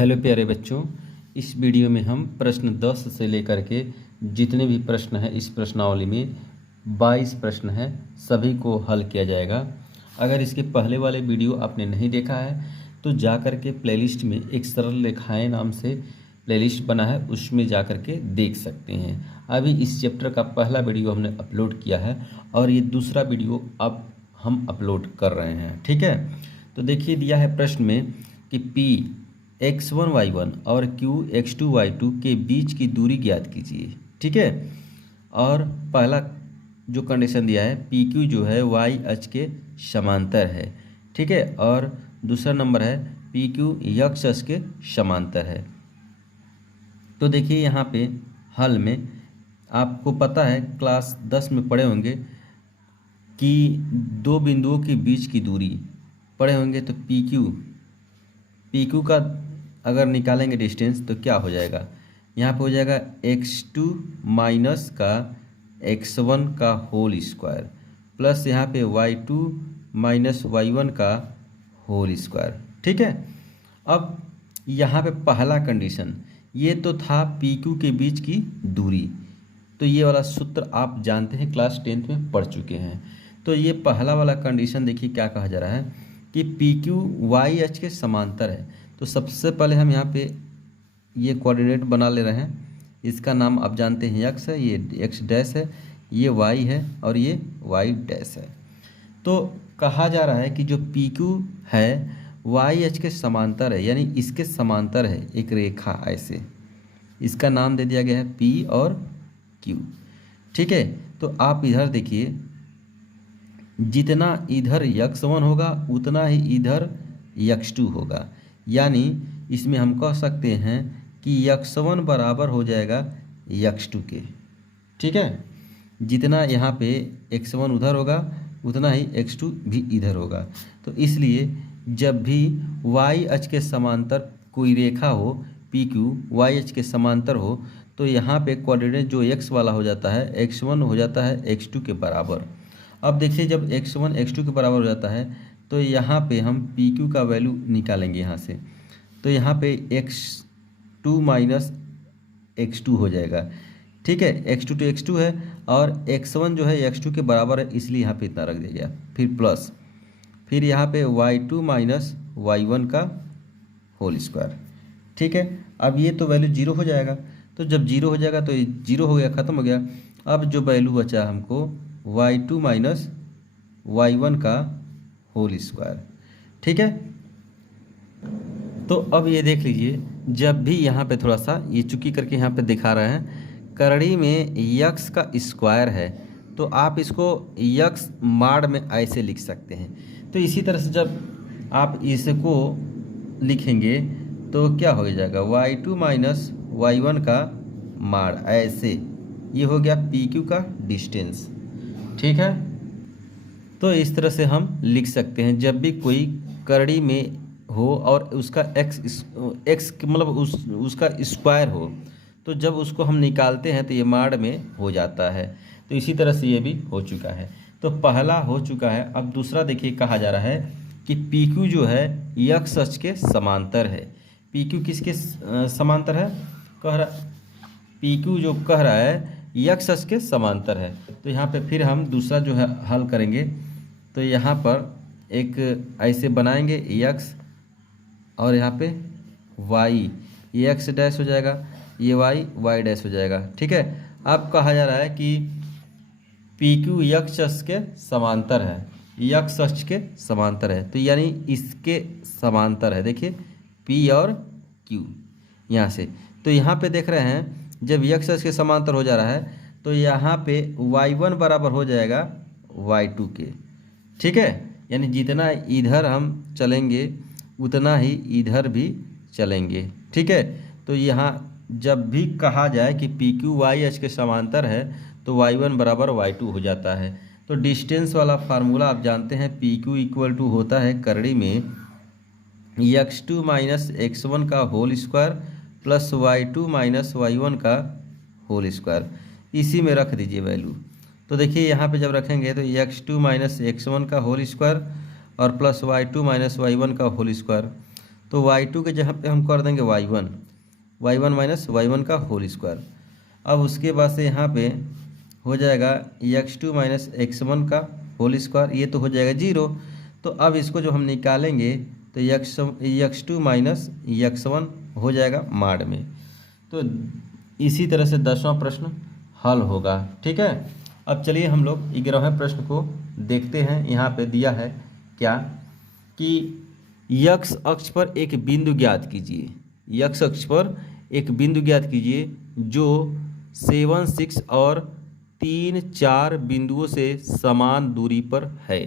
Hello प्यारे बच्चों, इस वीडियो में हम प्रश्न 10 से लेकर के जितने भी प्रश्न हैं इस प्रश्नावली में 22 प्रश्न हैं, सभी को हल किया जाएगा। अगर इसके पहले वाले वीडियो आपने नहीं देखा है तो जा कर के प्लेलिस्ट में एक सरल रेखाएं नाम से प्लेलिस्ट बना है, उसमें जा कर के देख सकते हैं। अभी इस चैप्टर का पहला वीडियो हमने अपलोड किया है और ये दूसरा वीडियो अब हम अपलोड कर रहे हैं। ठीक है, तो देखिए दिया है प्रश्न में कि P x1 y1 और Q x2 y2 के बीच की दूरी ज्ञात कीजिए। ठीक है, और पहला जो कंडीशन दिया है PQ जो है y अक्ष के समांतर है। ठीक है, और दूसरा नंबर है PQ x अक्ष के समांतर है। तो देखिए यहाँ पे हल में आपको पता है, क्लास 10 में पढ़े होंगे कि दो बिंदुओं के बीच की दूरी पढ़े होंगे। तो PQ का अगर निकालेंगे डिस्टेंस तो क्या हो जाएगा, यहाँ पे हो जाएगा x2 माइनस का x1 का होल स्क्वायर प्लस यहाँ पे y2 माइनस y1 का होल स्क्वायर। ठीक है, अब यहाँ पे पहला कंडीशन ये तो था PQ के बीच की दूरी, तो ये वाला सूत्र आप जानते हैं, क्लास 10th में पढ़ चुके हैं। तो ये पहला वाला कंडीशन देखिए क्या कहा जा रहा है कि PQ y अक्ष के समांतर है। तो सबसे पहले हम यहाँ पे ये कोऑर्डिनेट बना ले रहे हैं। इसका नाम आप जानते हैं x है, ये x डैश है, ये y है और ये y डैश है। तो कहा जा रहा है कि जो PQ है y अक्ष के समांतर है, यानी इसके समांतर है एक रेखा ऐसे, इसका नाम दे दिया गया है P और Q। ठीक है, तो आप इधर देखिए, जितना इधर x1 होगा उतना ही इधर x2 होगा, यानी इसमें हम कह सकते हैं कि x1 बराबर हो जाएगा x2 के। ठीक है, जितना यहाँ पे x1 उधर होगा उतना ही x2 भी इधर होगा। तो इसलिए जब भी y अक्ष के समांतर कोई रेखा हो, PQ y अक्ष के समांतर हो, तो यहाँ पे कोऑर्डिनेट जो x वाला हो जाता है x1 हो जाता है x2 के बराबर। अब देखिए जब x1 x2 के बराबर हो जाता है तो यहाँ पे हम PQ का वैल्यू निकालेंगे यहाँ से, तो यहाँ पे x2 माइनस x2 हो जाएगा। ठीक है, x2 तो x2 है और x1 जो है x2 के बराबर है, इसलिए यहाँ पे इतना रख दिया गया, फिर प्लस, फिर यहाँ पे y2 माइनस y1 का होल स्क्वायर। ठीक है, अब ये तो वैल्यू जीरो हो जाएगा, तो जब जीरो हो जाएगा तो ये जीरो हो गया, ख़त्म हो गया। अब जो वैल्यू बचा हमको y2 माइनस y1 का होल स्क्वायर। ठीक है, तो अब ये देख लीजिए, जब भी यहाँ पे थोड़ा सा ये चुकी करके यहाँ पे दिखा रहे हैं, करड़ी में x का स्क्वायर है तो आप इसको x माड में ऐसे लिख सकते हैं। तो इसी तरह से जब आप इसको लिखेंगे तो क्या हो जाएगा, y2 माइनस y1 का माड ऐसे, ये हो गया PQ का डिस्टेंस। ठीक है, तो इस तरह से हम लिख सकते हैं जब भी कोई करड़ी में हो और उसका x मतलब उसका स्क्वायर हो, तो जब उसको हम निकालते हैं तो ये माड में हो जाता है। तो इसी तरह से ये भी हो चुका है, तो पहला हो चुका है। अब दूसरा देखिए कहा जा रहा है कि PQ जो है x अक्ष के समांतर है। PQ किसके समांतर है, कह रहा PQ जो कह रहा है x अक्ष के समांतर है। तो यहाँ पे फिर हम दूसरा जो है हल करेंगे, तो यहाँ पर एक ऐसे बनाएंगे x और यहाँ पे y, ये x डैश हो जाएगा, ये y डैश हो जाएगा। ठीक है, अब कहा जा रहा है कि PQ x अक्ष के समांतर है, x अक्ष के समांतर है, तो यानी इसके समांतर है। देखिए P और Q यहाँ से, तो यहाँ पे देख रहे हैं जब x अक्ष के समांतर हो जा रहा है तो यहाँ पे y1 बराबर हो जाएगा y2 के। ठीक है, यानी जितना इधर हम चलेंगे उतना ही इधर भी चलेंगे। ठीक है, तो यहाँ जब भी कहा जाए कि PQ y अक्ष के समांतर है तो y1 बराबर y2 हो जाता है। तो डिस्टेंस वाला फार्मूला आप जानते हैं, PQ इक्वल टू होता है करड़ी में x2 माइनस x1 का whole square plus y2 minus y1 का होल स्क्वायर, इसी में रख दीजिए वैल्यू। तो देखिए यहाँ पे जब रखेंगे तो x2 माइनस x1 का होल स्क्वायर और प्लस y2 माइनस y1 का होल स्क्वायर, तो y2 के जहाँ पे हम कर देंगे y1 माइनस y1 का होल स्क्वायर। अब उसके बाद से यहाँ पे हो जाएगा x2 माइनस x1 का होल स्क्वायर, ये तो हो जाएगा 0। तो अब इसको जो हम निकालेंगे तो x2 माइनस x1 हो जाएगा माड में। तो इसी तरह से 10वां प्रश्न हल होगा। ठीक है, अब चलिए हम लोग 11वें प्रश्न को देखते हैं। यहाँ पे दिया है क्या कि x अक्ष पर एक बिंदु ज्ञात कीजिए। x अक्ष पर एक बिंदु ज्ञात कीजिए जो 7, 6 और 3, 4 बिंदुओं से समान दूरी पर है।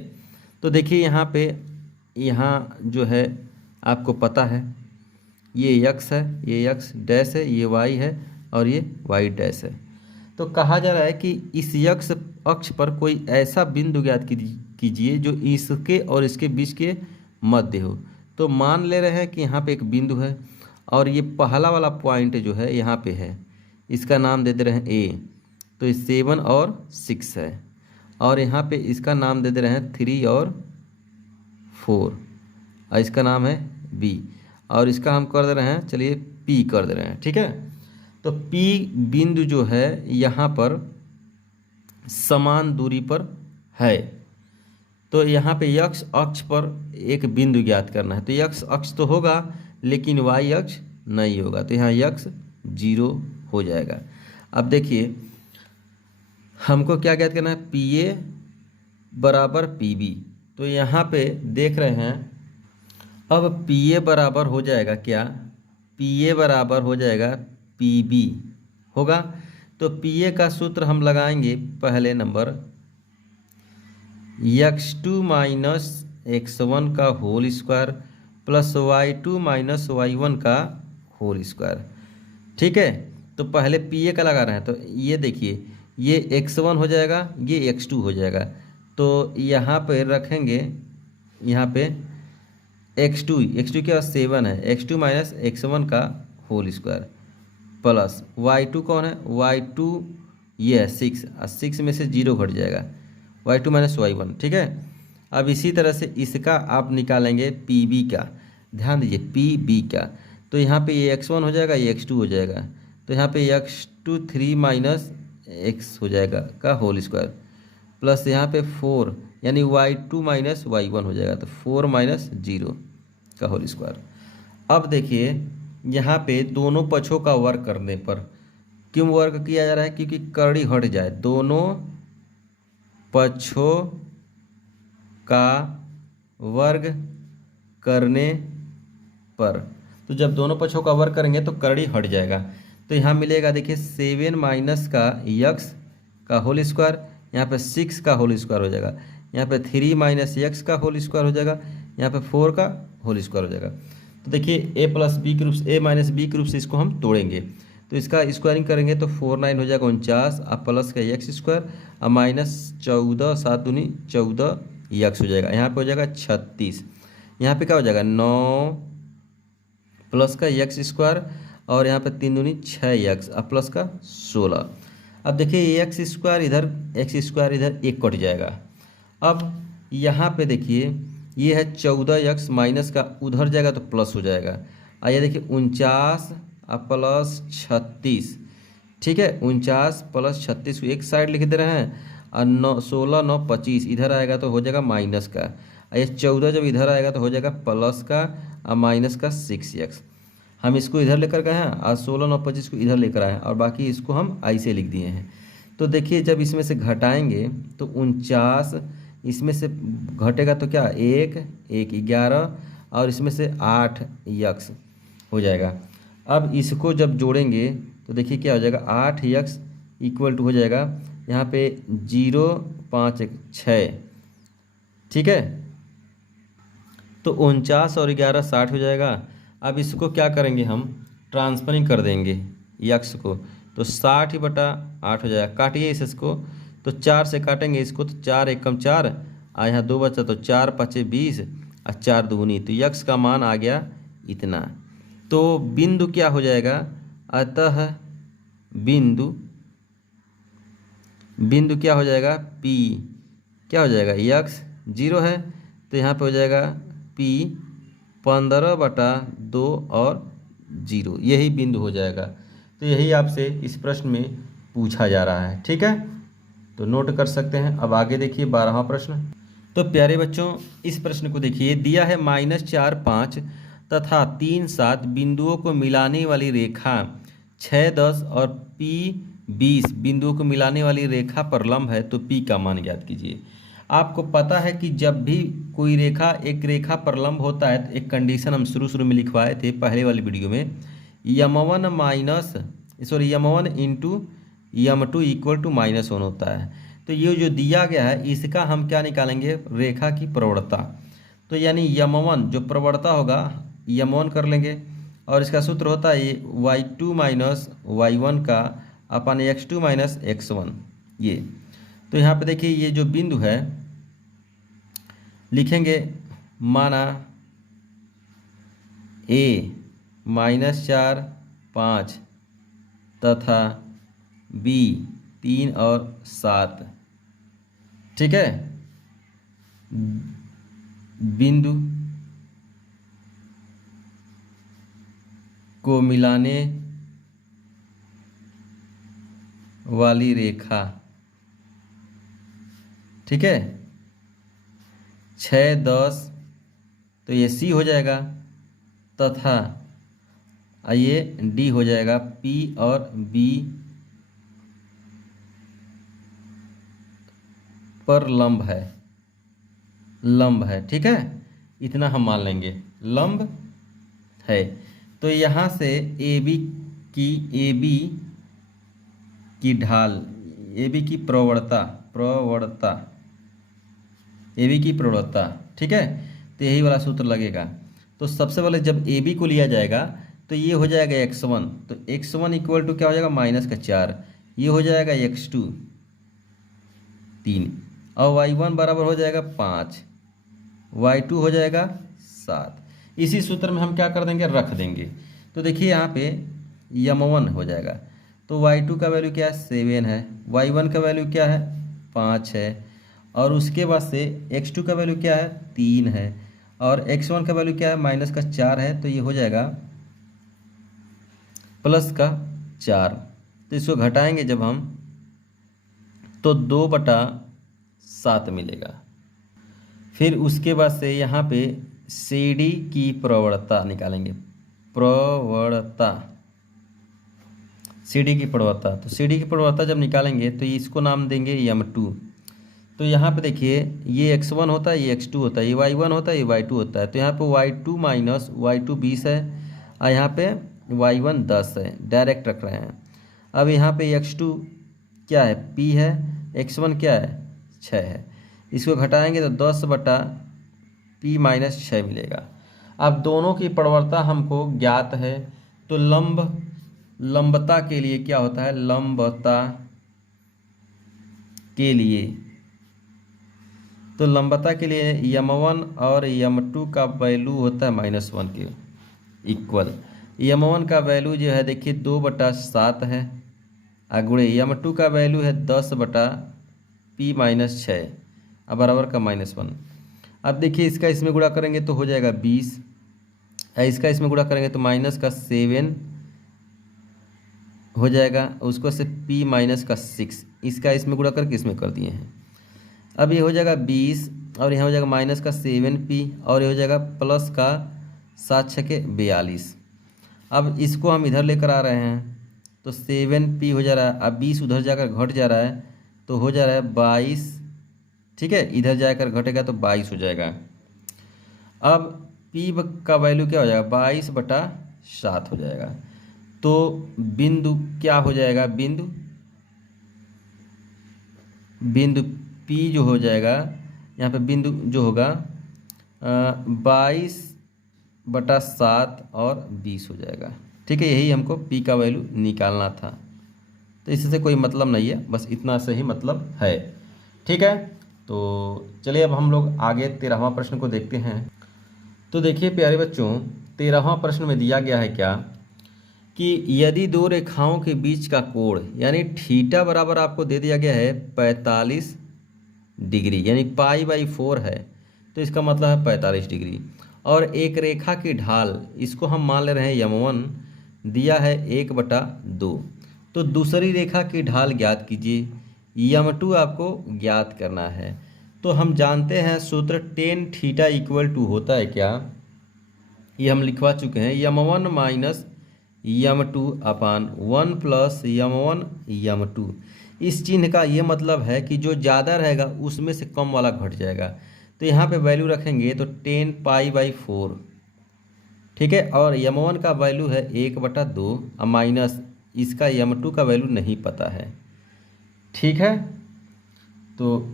तो देखिए यहाँ पे, यहाँ जो है आपको पता है ये x है, ये x डैश है, ये y है और ये y डैश है। तो कहा जा रहा है कि इस x अक्ष पर कोई ऐसा बिंदु ज्ञात कीजिए जो इसके और इसके बीच के मध्य हो। तो मान ले रहे हैं कि यहाँ पे एक बिंदु है और ये पहला वाला पॉइंट जो है यहाँ पे है, इसका नाम दे दे रहे हैं A। तो ये 7 और 6 है और यहाँ पे इसका नाम दे दे रहे हैं 3 और 4 और इसका नाम है B और इसका हम कर दे रहे हैं, चलिए P कर दे रहे हैं। ठीक है, तो P बिंदु जो है यहाँ पर समान दूरी पर है। तो यहाँ पे x अक्ष पर एक बिंदु ज्ञात करना है। तो x अक्ष तो होगा लेकिन y अक्ष नहीं होगा, तो यहाँ x 0 हो जाएगा। अब देखिए हमको क्या ज्ञात करना है, PA बराबर PB। तो यहाँ पे देख रहे हैं, अब PA बराबर हो जाएगा क्या, PA बराबर हो जाएगा PB होगा। तो PA का सूत्र हम लगाएंगे पहले नंबर x2 माइनस x1 का whole square plus y2 minus y1 का होल स्क्वायर। ठीक है, तो पहले PA का लगा रहे हैं। तो ये देखिए ये x1 हो जाएगा, ये x2 हो जाएगा। तो यहाँ पे रखेंगे, यहाँ पे x2 क्या 7 है, x2 माइनस x1 का होल स्क्वायर प्लस y2 कौन है, y2 ये है 6 और 6 में से 0 घट जाएगा, y2 माइनस y1। ठीक है, अब इसी तरह से इसका आप निकालेंगे PB का, ध्यान दीजिए PB का। तो यहाँ पे ये x1 हो जाएगा, ये x2 हो जाएगा। तो यहाँ पे x2 3 माइनस x हो जाएगा का होल स्क्वायर प्लस यहाँ पे 4 यानी y2 माइनस y1 हो जाएगा। तो 4 माइनस 0 का होल स्क्वायर। अब देखिए यहाँ पे दोनों पक्षों का वर्ग करने पर, क्यों वर्ग किया जा रहा है, क्योंकि करड़ी हट जाए, दोनों पक्षों का वर्ग करने पर। तो जब दोनों पक्षों का वर्ग करेंगे तो करड़ी हट जाएगा। तो यहाँ मिलेगा देखिए 7 माइनस का x का होल स्क्वायर, यहाँ पे 6 का होल स्क्वायर हो जाएगा, यहाँ पे 3 माइनस x का होल स्क्वायर हो जाएगा, यहाँ पे 4 का होल स्क्वायर हो जाएगा। तो देखिए a प्लस बी के रूप से, a माइनस बी के रूप से इसको हम तोड़ेंगे। तो इसका स्क्वायरिंग करेंगे तो 4 9 हो जाएगा 49 और प्लस का x स्क्वायर और माइनस 14 7 दूनी 14 x हो जाएगा। यहाँ पे हो जाएगा 36, यहाँ पे क्या हो जाएगा 9 प्लस का x स्क्वायर और यहाँ पे 3 दूनी 6x और प्लस का 16। अब देखिए x स्क्वायर इधर एक कट जाएगा। अब यहाँ पे देखिए ये है 14x माइनस का उधर जाएगा तो प्लस हो जाएगा। आइए देखिए 49 और प्लस 36। ठीक है, 49 प्लस 36 को एक साइड लिख दे रहे हैं और 9 16 9 25 इधर आएगा तो हो जाएगा माइनस का। ये 14 जब इधर आएगा तो हो जाएगा प्लस का और माइनस का 6x। हम इसको इधर लेकर गए हैं और 16 9 25 को इधर लेकर आए हैं और बाकी इसको हम ऐसे लिख दिए हैं। तो देखिए जब इसमें से घटाएंगे तो 49 इसमें से घटेगा तो क्या 1 1 11 और इसमें से 8x हो जाएगा। अब इसको जब जोड़ेंगे तो देखिए क्या हो जाएगा 8x इक्वल टू हो जाएगा यहाँ पे 0 5 1 6। ठीक है, तो 49 और 11 60 हो जाएगा। अब इसको क्या करेंगे हम ट्रांसफरिंग कर देंगे x को, तो 60 बटा 8 हो जाएगा। काटिए इसको, तो 4 से काटेंगे इसको तो 4 एकम 4 और यहाँ 2 बचा तो 4 5 20 और 4 दूनी, तो x का मान आ गया इतना। तो बिंदु क्या हो जाएगा, अतः बिंदु क्या हो जाएगा P क्या हो जाएगा x 0 है तो यहाँ पे हो जाएगा P 15/2 और 0, यही बिंदु हो जाएगा। तो यही आपसे इस प्रश्न में पूछा जा रहा है। ठीक है, तो नोट कर सकते हैं। अब आगे देखिए 12वां प्रश्न। तो प्यारे बच्चों, इस प्रश्न को देखिए, दिया है -4, 5 तथा 3, 7 बिंदुओं को मिलाने वाली रेखा 6, 10 और P 20 बिंदुओं को मिलाने वाली रेखा पर लंब है, तो P का मान ज्ञात कीजिए। आपको पता है कि जब भी कोई रेखा एक रेखा पर लंब होता है तो एक कंडीशन हम शुरू में लिखवाए थे पहले वाली वीडियो में, m1 into m2 equal to -1 होता है। तो ये जो दिया गया है इसका हम क्या निकालेंगे, रेखा की प्रवणता। तो यानी m1 जो प्रवणता होगा m1 कर लेंगे, और इसका सूत्र होता है ये y2 माइनस y1 का अपन x2 माइनस x1 ये। तो यहाँ पे देखिए ये जो बिंदु है लिखेंगे, माना a -4, 5 तथा b 3 और 7, ठीक है, बिंदु को मिलाने वाली रेखा, ठीक है, 6, 10 तो ये C हो जाएगा, तथा ये D हो जाएगा, P और B पर लंब है, ठीक है, इतना हम मान लेंगे लंब है। तो यहाँ से AB की ढाल, AB की प्रवणता, ठीक है, तो यही वाला सूत्र लगेगा। तो सबसे पहले जब AB को लिया जाएगा तो ये हो जाएगा x1, तो x1 इक्वल टू क्या हो जाएगा -4, ये हो जाएगा x2 3, और y1 बराबर हो जाएगा 5, y2 हो जाएगा 7। इसी सूत्र में हम क्या कर देंगे, रख देंगे। तो देखिए यहाँ पे m1 हो जाएगा, तो y2 का वैल्यू क्या है 7 है, y1 का वैल्यू क्या है 5 है, और उसके बाद से x2 का वैल्यू क्या है 3 है, और x1 का वैल्यू क्या है -4 है। तो ये हो जाएगा +4। तो इसको घटाएंगे जब हम तो 2/7 मिलेगा। फिर उसके बाद से यहाँ पे CD की प्रवणता निकालेंगे, CD की प्रवणता। तो CD की प्रवणता जब निकालेंगे तो इसको नाम देंगे m2। तो यहाँ पे देखिए ये x1 होता है, ये x2 होता है, ये y1 होता है, ये y2 होता है। तो यहाँ पे y2 माइनस y2 20 है, और यहाँ पे y1 10 है, डायरेक्ट रख रहे हैं। अब यहाँ पे x2 क्या है p है, x1 क्या है 6 है, इसको घटाएंगे तो 10/p - 6 मिलेगा। अब दोनों की प्रवणता हमको ज्ञात है, तो लंबता के लिए क्या होता है, लंबता के लिए m1 और m2 का वैल्यू होता है -1 के इक्वल। m1 का वैल्यू जो है देखिए 2/7 है, गुणे m2 का वैल्यू है 10/p - 6 अब बराबर का -1। अब देखिए इसका इसमें गुणा करेंगे तो हो जाएगा 20, इसका इसमें गुणा करेंगे तो -7 हो जाएगा, उसको से p - 6, इसका इसमें गुणा करके इसमें कर दिए हैं। अब ये हो जाएगा 20, और यहाँ हो जाएगा -7p, और ये हो जाएगा +7×6 = 42। अब इसको हम इधर लेकर आ रहे हैं तो 7p हो जा रहा है, अब 20 उधर जाकर घट जा रहा है तो हो जा रहा है 22, ठीक है, इधर जाकर घटेगा तो 22 हो जाएगा। अब p का वैल्यू क्या हो जाएगा 22/7 हो जाएगा। तो बिंदु क्या हो जाएगा, बिंदु P जो हो जाएगा, यहाँ पे बिंदु जो होगा 22/7 और 20 हो जाएगा, ठीक है। यही हमको P का वैल्यू निकालना था। तो इससे कोई मतलब नहीं है, बस इतना से ही मतलब है, ठीक है। तो चलिए अब हम लोग आगे 13वां प्रश्न को देखते हैं। तो देखिए प्यारे बच्चों, 13वां प्रश्न में दिया गया है क्या कि यदि दो रेखाओं के बीच का कोण यानी थीटा बराबर आपको दे दिया गया है 45 डिग्री, यानी π/4 है, तो इसका मतलब है 45 डिग्री, और एक रेखा की ढाल इसको हम मान ले रहे हैं यम1 दिया है 1/2। तो दूसरी रेखा की ढाल ज्ञात कीजिए, यम2 आपको ज्ञात करना है। तो हम जानते हैं सूत्र टेन थीटा इक्वल टू होता है क्या, ये हम लिखवा चुके हैं, यम1 माइनस यम2 अपान 1 प्लस यम1 यम2। इस चिन्ह का ये मतलब है कि जो ज़्यादा रहेगा उसमें से कम वाला घट जाएगा। तो यहाँ पे वैल्यू रखेंगे तो 10π/4, ठीक है। और यम1 का वैल्यू है 1/2 और माइनस इसका यम2 का वैल्यू नहीं पता है, ठीक है। तो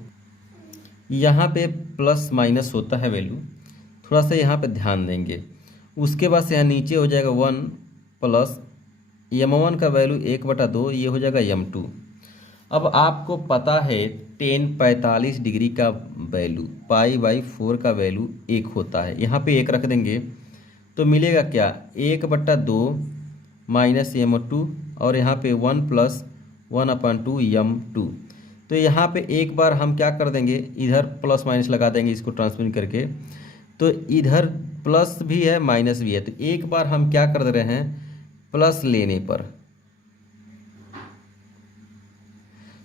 यहाँ पे प्लस माइनस होता है वैल्यू, थोड़ा सा यहाँ पे ध्यान देंगे। उसके बाद से यहाँ नीचे हो जाएगा 1 प्लस यम1 का वैल्यू 1/2, ये हो जाएगा यम2। अब आपको पता है टेन 45 डिग्री का वैल्यू π/4 का वैल्यू 1 होता है। यहाँ पे 1 रख देंगे तो मिलेगा क्या, 1/2 माइनस यम2 और यहाँ पे 1 प्लस 1/2 यम2। तो यहाँ पे एक बार हम क्या कर देंगे, इधर प्लस माइनस लगा देंगे इसको ट्रांसफर करके। तो इधर प्लस भी है माइनस भी है, तो एक बार हम क्या कर दे रहे हैं, प्लस लेने पर,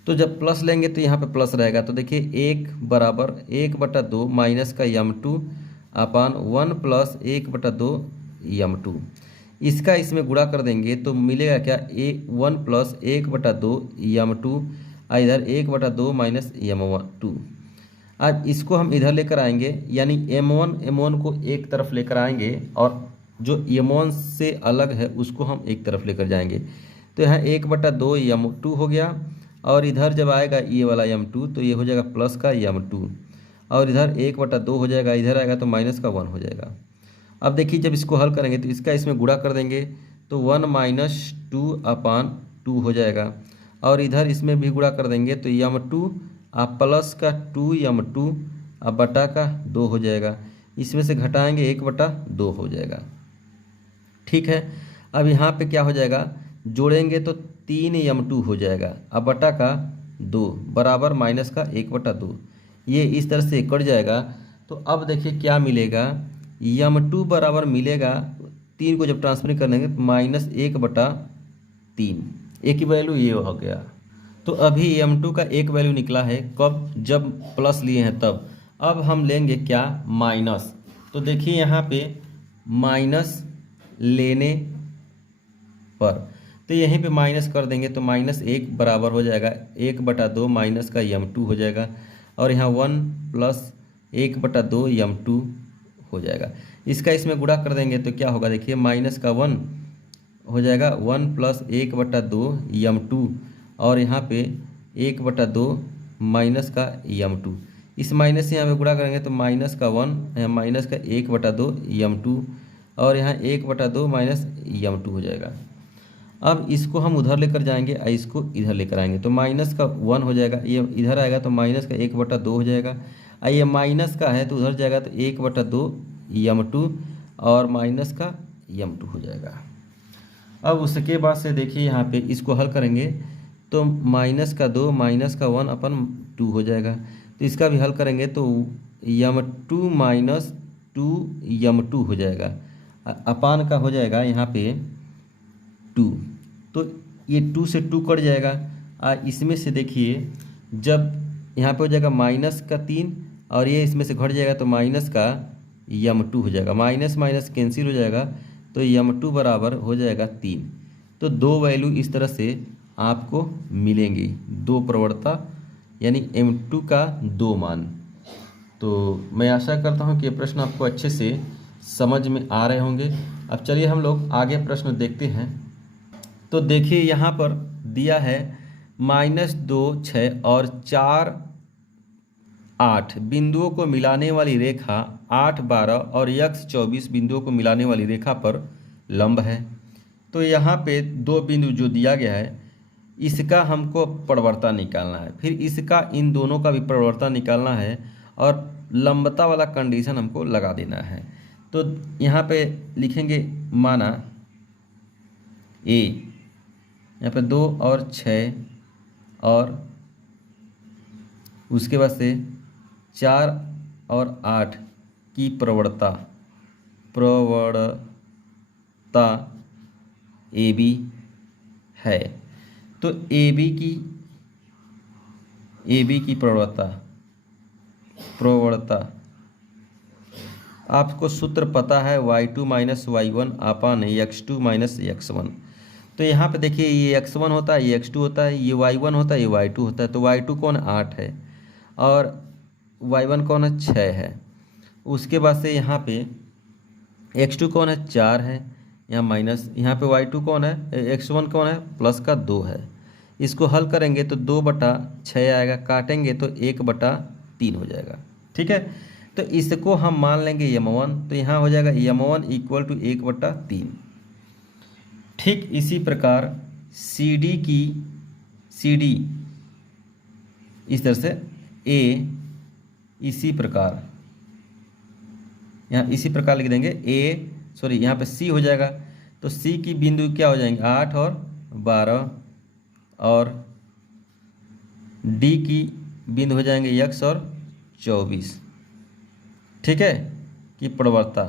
तो जब प्लस लेंगे तो यहाँ पे प्लस रहेगा। तो देखिए 1 बराबर 1/2 माइनस का यम2 अपान 1 प्लस 1/2 यम2। इसका इसमें गुणा कर देंगे तो मिलेगा क्या, 1 प्लस 1/2 यम2, इधर 1/2 माइनस यम2। अब इसको हम इधर लेकर आएंगे, यानी m1 को एक तरफ लेकर आएंगे और जो m1 से अलग है उसको हम एक तरफ लेकर जाएंगे। तो यहाँ 1/2 यम2 हो गया, और इधर जब आएगा ये वाला यम2 तो ये हो जाएगा प्लस का यम2, और इधर 1/2 हो जाएगा, इधर आएगा तो माइनस का 1 हो जाएगा। अब देखिए जब इसको हल करेंगे तो इसका इसमें गुणा कर देंगे तो 1 - 2/2 हो जाएगा, और इधर इसमें भी गुणा कर देंगे तो यम2 प्लस का 2 यम2 बटा का 2 हो जाएगा। इसमें से घटाएंगे 1/2 हो जाएगा, ठीक है। अब यहाँ पे क्या हो जाएगा, जोड़ेंगे तो 3 यम2 हो जाएगा, अब बटा का 2 बराबर माइनस का 1/2, ये इस तरह से कट जाएगा। तो अब देखिए क्या मिलेगा, यम2 बराबर मिलेगा 3 को जब ट्रांसफर कर लेंगे -1/3, एक ही वैल्यू ये हो गया। तो अभी m2 का एक वैल्यू निकला है, कब, जब प्लस लिए हैं तब। अब हम लेंगे क्या, माइनस। तो देखिए यहाँ पे माइनस लेने पर, तो यहीं पे माइनस कर देंगे तो -1 बराबर हो जाएगा 1/2 माइनस का यम2 हो जाएगा, और यहाँ 1 प्लस 1/2 यम2 हो जाएगा। इसका इसमें गुणा कर देंगे तो क्या होगा, देखिए माइनस का 1 हो जाएगा 1 प्लस 1/2 यम2, और यहाँ पे 1/2 माइनस का यम2। इस माइनस से यहाँ पे गुणा करेंगे तो माइनस का 1, यहाँ माइनस का 1/2 यम2, और यहाँ 1/2 माइनस यम2 हो जाएगा। अब इसको हम उधर लेकर जाएंगे और इसको इधर लेकर आएंगे तो माइनस का 1 हो जाएगा, ये इधर आएगा तो माइनस का 1/2 हो जाएगा, और ये माइनस का है तो उधर जाएगा तो 1/2 यम2 और माइनस का यम2 हो जाएगा। अब उसके बाद से देखिए यहाँ पे इसको हल करेंगे तो माइनस का 2 माइनस का 1/2 हो जाएगा। तो इसका भी हल करेंगे तो यम2 माइनस 2 यम2 हो जाएगा, अपान का हो जाएगा यहाँ पे 2। तो ये 2 से 2 कट जाएगा, इसमें से देखिए जब यहाँ पे हो जाएगा माइनस का 3 और ये इसमें से घट जाएगा तो माइनस का यम2 हो जाएगा, माइनस माइनस कैंसिल हो जाएगा तो यम2 बराबर हो जाएगा 3। तो दो वैल्यू इस तरह से आपको मिलेंगी, दो प्रवणता यानी m2 का 2 मान। तो मैं आशा करता हूँ कि ये प्रश्न आपको अच्छे से समझ में आ रहे होंगे। अब चलिए हम लोग आगे प्रश्न देखते हैं। तो देखिए यहाँ पर दिया है -2, 6 और 4, 8 बिंदुओं को मिलाने वाली रेखा 8, 12 और x 24 बिंदुओं को मिलाने वाली रेखा पर लंब है। तो यहाँ पे दो बिंदु जो दिया गया है इसका हमको प्रवणता निकालना है, फिर इसका इन दोनों का भी प्रवणता निकालना है, और लंबता वाला कंडीशन हमको लगा देना है। तो यहाँ पे लिखेंगे माना ए, यहाँ पे 2 और 6 और उसके बाद से 4 और 8 की प्रवणता प्रवणता ए बी है। तो ए बी की प्रवणता आपको सूत्र पता है y2 माइनस y1 अपान x2 माइनस x1। तो यहाँ पे देखिए ये x1 होता है, ये x2 होता है, ये y1 होता है, ये y2 होता है। तो y2 कौन 8 है और y1 कौन है 6 है। उसके बाद से यहाँ पे x2 कौन है 4 है, यहाँ माइनस, यहाँ पे y2 कौन है x1 कौन है प्लस का 2 है। इसको हल करेंगे तो 2/6 आएगा, काटेंगे तो 1/3 हो जाएगा। ठीक है, तो इसको हम मान लेंगे m1, तो यहाँ हो जाएगा m1 इक्वल टू 1/3। ठीक इसी प्रकार CD इस तरह से A इसी प्रकार यहाँ इसी प्रकार लिख देंगे यहाँ पे C हो जाएगा। तो C की बिंदु क्या हो जाएंगे 8 और 12 और D की बिंदु हो जाएंगे x और 24। ठीक है, कि प्रवणता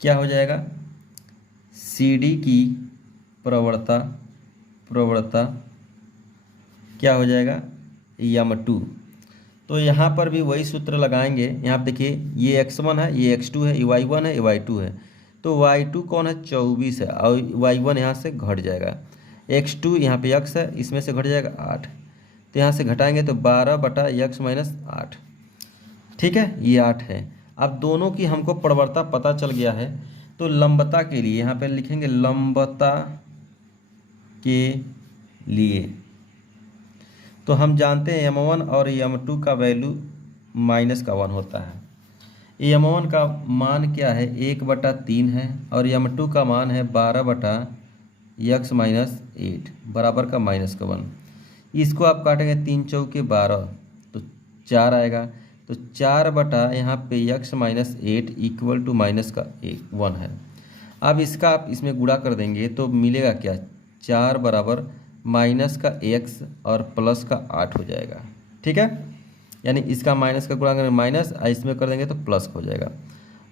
क्या हो जाएगा CD की प्रवणता क्या हो जाएगा m2। तो यहाँ पर भी वही सूत्र लगाएंगे। यहाँ पे देखिए ये x1 है, ये x2 है, ये y1 है, ये y2 है। तो y2 कौन है 24 है और y1 यहाँ से घट जाएगा। x2 यहाँ पे x है, इसमें से घट जाएगा 8। तो यहाँ से घटाएंगे तो 12/x माइनस 8। ठीक है, ये 8 है। अब दोनों की हमको प्रवणता पता चल गया है। तो लंबता के लिए यहाँ पे लिखेंगे लंबता के लिए तो हम जानते हैं m1 और m2 का वैल्यू -1 होता है। m1 का मान क्या है 1/3 है और m2 का मान है 12/x माइनस 8 बराबर का -1। इसको आप काटेंगे 3 चौके 12 तो 4 आएगा। तो 4 यहाँ पे x माइनस 8 इक्वल टू -1 है। अब इसका आप इसमें गुणा कर देंगे तो मिलेगा क्या 4 बराबर -x और +8 हो जाएगा। ठीक है, यानी इसका माइनस का गुणा करेंगे माइनस, इसमें कर देंगे तो प्लस हो जाएगा।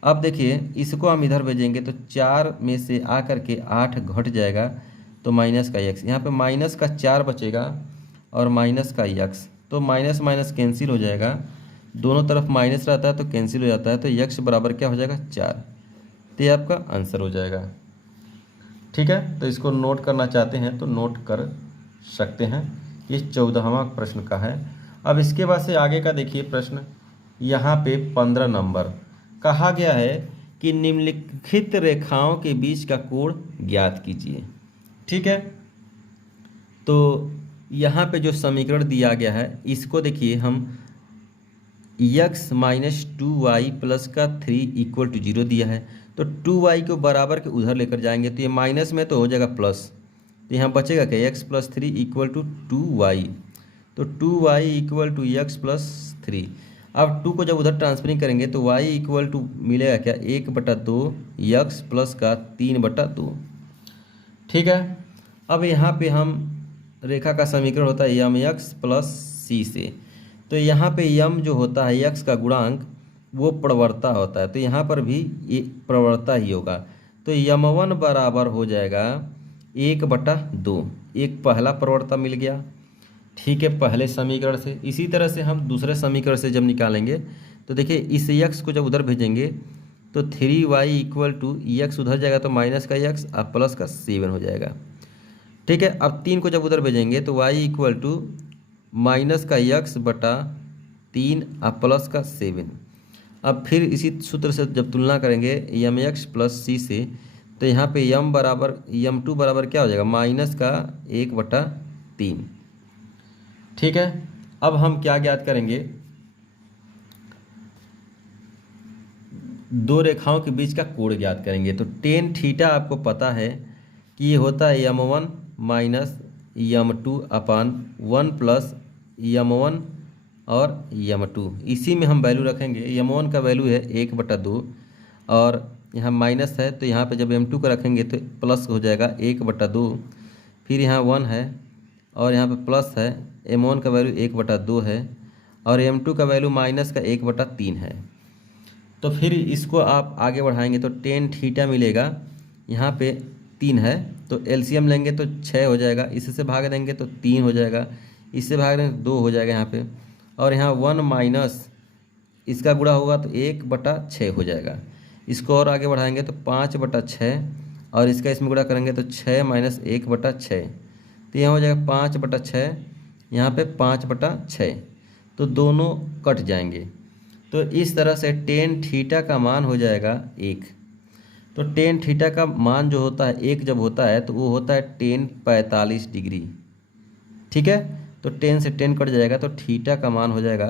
अब देखिए इसको हम इधर भेजेंगे तो 4 में से आ करके 8 घट जाएगा तो -x, यहाँ पे -4 बचेगा और -x। तो माइनस कैंसिल हो जाएगा, दोनों तरफ माइनस रहता है तो कैंसिल हो जाता है। तो x बराबर क्या हो जाएगा 4। तो ये आपका आंसर हो जाएगा। ठीक है, तो इसको नोट करना चाहते हैं तो नोट कर सकते हैं। ये 14वां प्रश्न का है। अब इसके बाद से आगे का देखिए प्रश्न, यहाँ पे 15 नंबर कहा गया है कि निम्नलिखित रेखाओं के बीच का कोण ज्ञात कीजिए। ठीक है, तो यहाँ पे जो समीकरण दिया गया है इसको देखिए हम x माइनस 2y प्लस का 3 इक्वल टू 0 दिया है। तो 2y को बराबर के उधर लेकर जाएंगे तो ये माइनस में तो हो जाएगा प्लस, तो यहाँ बचेगा क्या x plus 3 equal to 2y। तो 2y equal to x plus 3। अब 2 को जब उधर ट्रांसफरिंग करेंगे तो y इक्वल टू मिलेगा क्या 1/2 x प्लस का 3/2। ठीक है, अब यहाँ पे हम रेखा का समीकरण होता है mx प्लस c से। तो यहाँ पे m जो होता है x का गुणांक वो प्रवणता होता है, तो यहाँ पर भी ये प्रवणता ही होगा। तो m1 बराबर हो जाएगा 1/2। एक पहला प्रवणता मिल गया। ठीक है, पहले समीकरण से। इसी तरह से हम दूसरे समीकरण से जब निकालेंगे तो देखिए इस x को जब उधर भेजेंगे तो 3y इक्वल टू x उधर जाएगा तो माइनस का x और प्लस का 7 हो जाएगा। ठीक है, अब 3 को जब उधर भेजेंगे तो y इक्वल टू माइनस का x/3 और प्लस का 7। अब फिर इसी सूत्र से जब तुलना करेंगे mx प्लस c से तो यहाँ पे m2 बराबर क्या हो जाएगा माइनस का 1/3। ठीक है, अब हम क्या ज्ञात करेंगे, दो रेखाओं के बीच का कोण ज्ञात करेंगे। तो टेन थीटा आपको पता है कि ये होता है m1 माइनस m2 अपान 1 प्लस m1 और m2। इसी में हम वैल्यू रखेंगे। m1 का वैल्यू है 1/2 और यहाँ माइनस है तो यहाँ पे जब m2 का रखेंगे तो प्लस हो जाएगा 1/2। फिर यहाँ 1 है और यहाँ पे प्लस है। m1 का वैल्यू 1/2 है और m2 का वैल्यू माइनस का 1/3 है। तो फिर इसको आप आगे बढ़ाएंगे तो टेन थीटा मिलेगा, यहाँ पे 3 है तो एलसीएम लेंगे तो 6 हो जाएगा, इससे भाग देंगे तो 3 हो जाएगा, इससे भाग देंगे तो 2 हो जाएगा यहाँ पे, और यहाँ 1 माइनस इसका गुणा होगा तो 1/6 हो जाएगा। इसको और आगे बढ़ाएंगे तो 5/6, और इसका इसमें गुणा करेंगे तो 6 माइनस 1/6, तो यहाँ हो जाएगा 5/6, यहाँ पे 5/6, तो दोनों कट जाएंगे। तो इस तरह से टेन थीटा का मान हो जाएगा 1। तो टेन थीटा का मान जो होता है 1 जब होता है तो वो होता है टेन 45 डिग्री। ठीक है, तो 10 से 10 कट जाएगा तो थीटा का मान हो जाएगा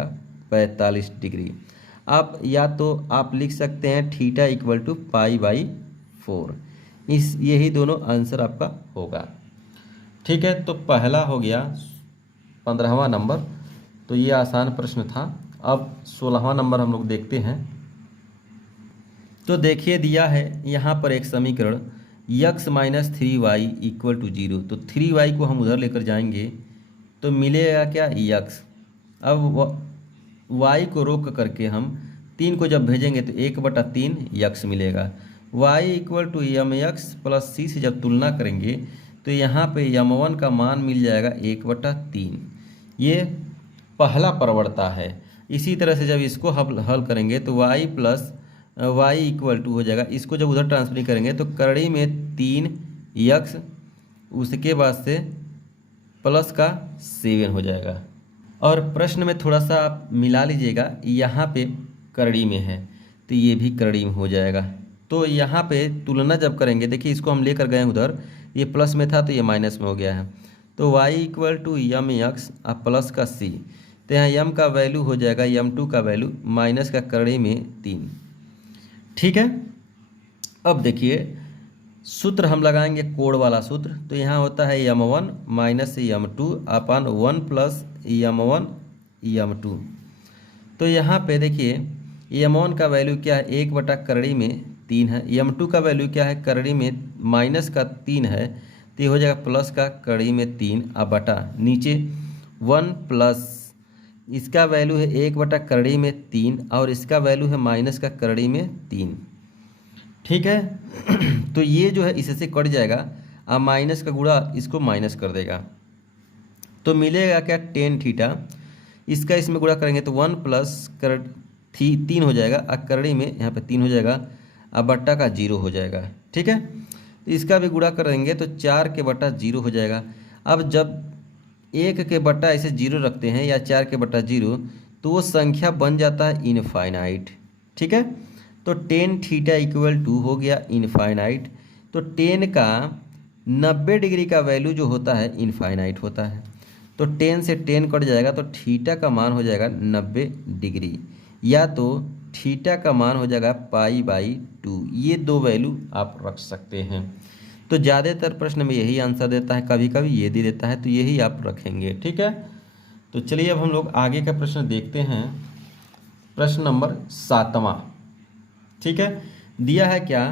45 डिग्री। आप या तो आप लिख सकते हैं थीटा इक्वल टू π/4। यही दोनों आंसर आपका होगा। ठीक है, तो पहला हो गया 15वां नंबर, तो ये आसान प्रश्न था। अब 16वां नंबर हम लोग देखते हैं। तो देखिए दिया है यहाँ पर एक समीकरण x minus 3y equal to 0। तो 3y को हम उधर लेकर जाएंगे तो मिलेगा क्या x। अब y को रोक करके हम 3 को जब भेजेंगे तो 1/3 x मिलेगा। y equal to mx plus c से जब तुलना करेंगे तो यहाँ पे m1 का मान मिल जाएगा 1/3। ये पहला प्रवणता है। इसी तरह से जब इसको हल करेंगे तो y plus y equal to हो जाएगा, इसको जब उधर ट्रांसफर करेंगे तो करड़ी में 3x, उसके बाद से प्लस का 7 हो जाएगा। और प्रश्न में थोड़ा सा आप मिला लीजिएगा, यहाँ पे करड़ी में है तो ये भी करड़ी में हो जाएगा। तो यहाँ पे तुलना जब करेंगे, देखिए इसको हम लेकर गए उधर, ये प्लस में था तो ये माइनस में हो गया है। तो y equal to mx plus का c, तो यहाँ m का वैल्यू हो जाएगा m2 का वैल्यू माइनस का करड़ी में 3। ठीक है, अब देखिए सूत्र हम लगाएंगे कोड वाला सूत्र। तो यहाँ होता है m1 माइनस m2 अपन 1 प्लस m1 m2। तो यहाँ पे देखिए m1 का वैल्यू क्या है, 1/करड़ी में 3 है। m2 का वैल्यू क्या है, करड़ी में माइनस का 3 है, तो ये हो जाएगा प्लस का करड़ी में 3 अब बटा नीचे 1 प्लस इसका वैल्यू है 1/करड़ी में 3 और इसका वैल्यू है माइनस का करड़ी में 3। ठीक है, तो ये जो है इससे कट जाएगा, अब माइनस का गुणा इसको माइनस कर देगा तो मिलेगा क्या, टेन थीटा। इसका इसमें गुणा करेंगे तो 1 प्लस 3 हो जाएगा, और करड़ी में यहाँ पे 3 हो जाएगा, अब बट्टा का 0 हो जाएगा। ठीक है, तो इसका भी गुणा करेंगे तो 4/0 हो जाएगा। अब जब 1 के बट्टा ऐसे 0 रखते हैं या 4/0 तो वो संख्या बन जाता है इनफाइनाइट। ठीक है, तो टेन थीटा इक्वल टू हो गया इनफाइनाइट। तो 10 का 90 डिग्री का वैल्यू जो होता है इनफाइनाइट होता है। तो 10 से 10 कट जाएगा तो थीटा का मान हो जाएगा 90 डिग्री, या तो थीटा का मान हो जाएगा π/2। ये दो वैल्यू आप रख सकते हैं। तो ज़्यादातर प्रश्न में यही आंसर देता है, कभी कभी ये दे देता है, तो यही आप रखेंगे। ठीक है, तो चलिए अब हम लोग आगे का प्रश्न देखते हैं। प्रश्न नंबर 7वां। ठीक है, दिया है क्या,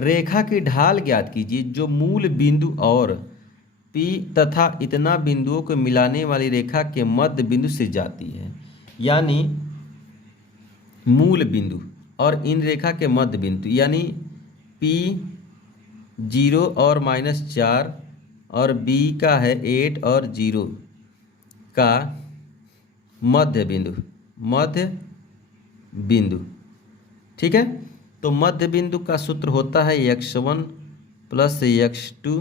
रेखा की ढाल ज्ञात कीजिए जो मूल बिंदु और P तथा इतना बिंदुओं को मिलाने वाली रेखा के मध्य बिंदु से जाती है। यानी मूल बिंदु और इन रेखा के मध्य बिंदु यानी P 0 और -4 और B का है 8 और 0 का मध्य बिंदु। ठीक है, तो मध्य बिंदु का सूत्र होता है x1 प्लस x2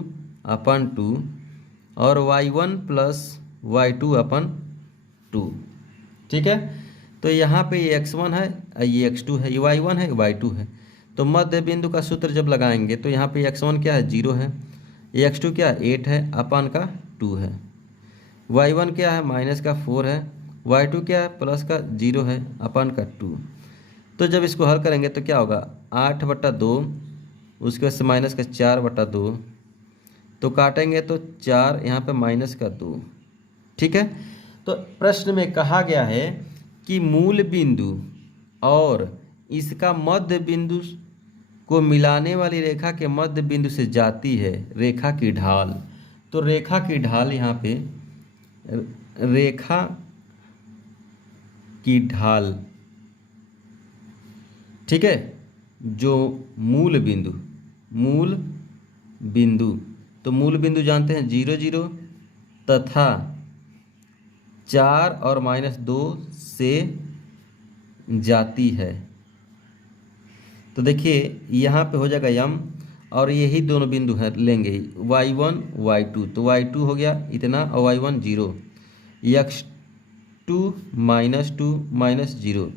अपन 2 और y1 प्लस y2 अपन 2। ठीक है, तो यहाँ पे ये x1 है, ये x2 है, ये y1 है, y2 है। तो मध्य बिंदु का सूत्र जब लगाएंगे तो यहाँ पे x1 क्या है, 0 है, x2 क्या है, 8 है, अपन का 2 है, y1 क्या है, माइनस का 4 है, y2 क्या है, प्लस का 0 है, अपन का 2। तो जब इसको हल करेंगे तो क्या होगा, 8/2, उसके बाद से माइनस का 4/2, तो काटेंगे तो 4, यहाँ पे माइनस का 2। ठीक है, तो प्रश्न में कहा गया है कि मूल बिंदु और इसका मध्य बिंदु को मिलाने वाली रेखा के मध्य बिंदु से जाती है रेखा की ढाल। तो रेखा की ढाल यहाँ पे रेखा की ढाल, ठीक है, जो मूल बिंदु तो मूल बिंदु जानते हैं 0 0 तथा 4 और -2 से जाती है। तो देखिए यहाँ पे हो जाएगा यम, और यही दोनों बिंदु हैं लेंगे y1 y2, तो y2 हो गया इतना और y1 0, x2 -2 -0,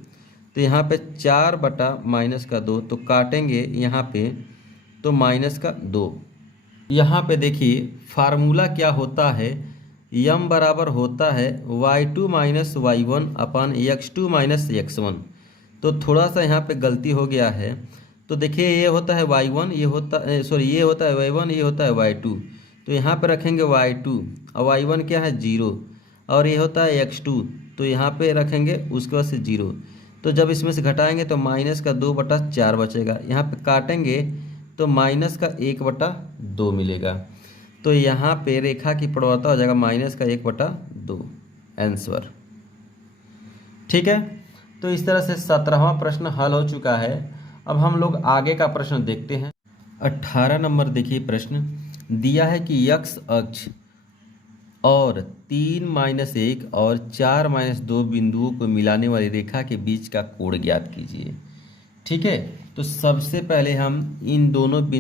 तो यहाँ पे 4/-2, तो काटेंगे यहाँ पे तो -2। यहाँ पे देखिए फार्मूला क्या होता है, यम बराबर होता है y2 - y1 अपन x2 - x1। तो थोड़ा सा यहाँ पे गलती हो गया है, तो देखिए ये होता है y1, ये होता ये होता है y1, ये होता है y2, तो यहाँ पे रखेंगे y2 और y1 क्या है 0, और ये होता है x2, तो यहाँ पे रखेंगे उसके बाद से 0। तो जब इसमें से घटाएंगे तो -2/4 बचेगा, यहाँ पे काटेंगे तो -1/2 मिलेगा। तो यहाँ पे रेखा की प्रवणता हो जाएगा -1/2 आंसर। ठीक है, तो इस तरह से 17वां प्रश्न हल हो चुका है। अब हम लोग आगे का प्रश्न देखते हैं। 18 नंबर देखिए प्रश्न दिया है कि x अक्ष और 3-1 और 4-2 बिंदुओं को मिलाने वाली रेखा के बीच का कोण ज्ञात कीजिए। ठीक है, तो सबसे पहले हम इन दोनों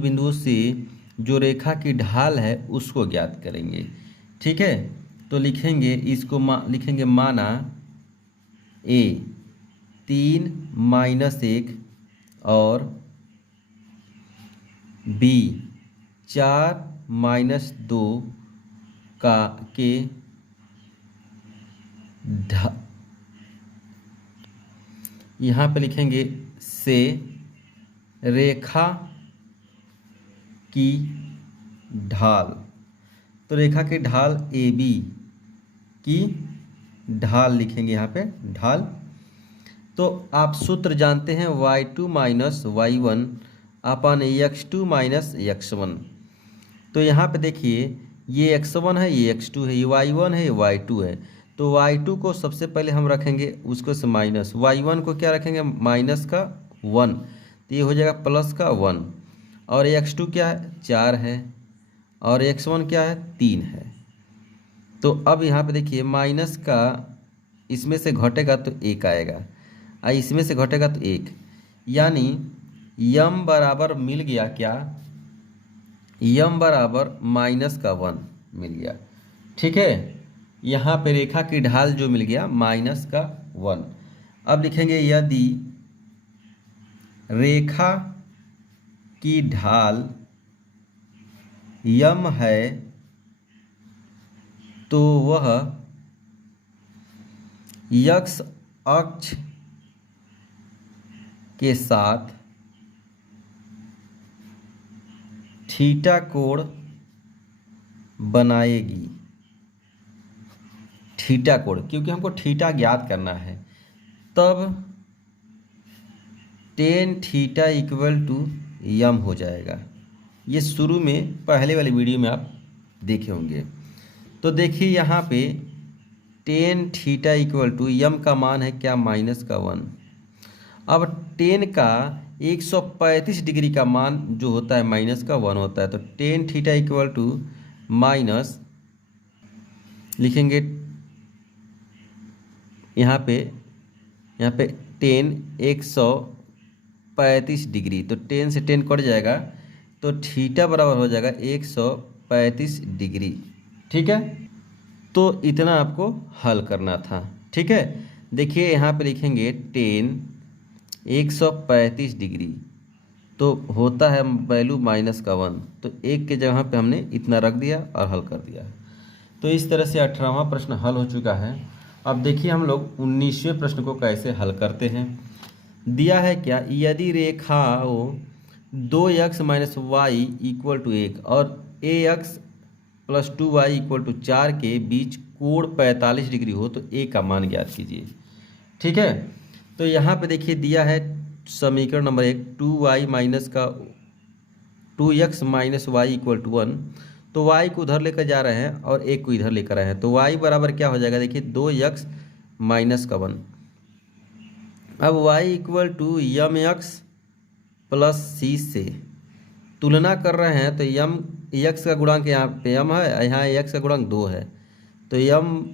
बिंदुओं से जो रेखा की ढाल है उसको ज्ञात करेंगे। ठीक है, तो लिखेंगे इसको लिखेंगे माना A 3-1 और B 4-2 के यहाँ पे लिखेंगे से रेखा की ढाल, तो रेखा की ढाल AB की ढाल लिखेंगे यहाँ पे ढाल। तो आप सूत्र जानते हैं y2 - y1 अपन x2 - x1। तो यहाँ पे देखिए ये x1 है, ये x2 है, ये y1 है, ये y2 है। तो y2 को सबसे पहले हम रखेंगे उसको से माइनस, y1 को क्या रखेंगे -1, तो ये हो जाएगा +1, और x2 क्या है 4 है, और x1 क्या है 3 है। तो अब यहाँ पे देखिए माइनस का इसमें से घटेगा तो 1 आएगा, और इसमें से घटेगा तो 1, यानी यम बराबर मिल गया क्या, यम बराबर -1 मिल गया। ठीक है, यहाँ पे रेखा की ढाल जो मिल गया -1। अब लिखेंगे यदि रेखा की ढाल यम है तो वह x अक्ष के साथ थीटा कोण बनाएगी। थीटा कोण, क्योंकि हमको थीटा ज्ञात करना है, तब tan थीटा = यम हो जाएगा। ये शुरू में पहले वाली वीडियो में आप देखे होंगे। तो देखिए यहाँ पे tan थीटा = यम का मान है क्या -1। अब tan का 135 डिग्री का मान जो होता है -1 होता है, तो tan थीटा = माइनस लिखेंगे यहाँ पे tan 135 डिग्री, तो tan से tan कट जाएगा, तो थीटा बराबर हो जाएगा 135 डिग्री। ठीक है, तो इतना आपको हल करना था। ठीक है, देखिए यहाँ पे लिखेंगे tan 135 डिग्री, तो होता है वैल्यू -1, तो 1 के जगह पे हमने इतना रख दिया और हल कर दिया। तो इस तरह से 18वां प्रश्न हल हो चुका है। अब देखिए हम लोग 19वें प्रश्न को कैसे हल करते हैं। दिया है क्या, यदि रेखाओं 2x - y = 1 और ax + 2y = 4 के बीच कोण 45 डिग्री हो तो a का मान ज्ञात कीजिए। ठीक है, तो यहाँ पे देखिए दिया है समीकरण नंबर 1 2x - y = 1, तो y को उधर लेकर जा रहे हैं और 1 को इधर लेकर आए हैं, तो y बराबर क्या हो जाएगा, देखिए 2x - 1, अब y equal to m x plus c से तुलना कर रहे हैं तो यम एक्स का गुणांक यहाँ पे यम है, यहाँ एक्स का गुणांक 2 है, तो यम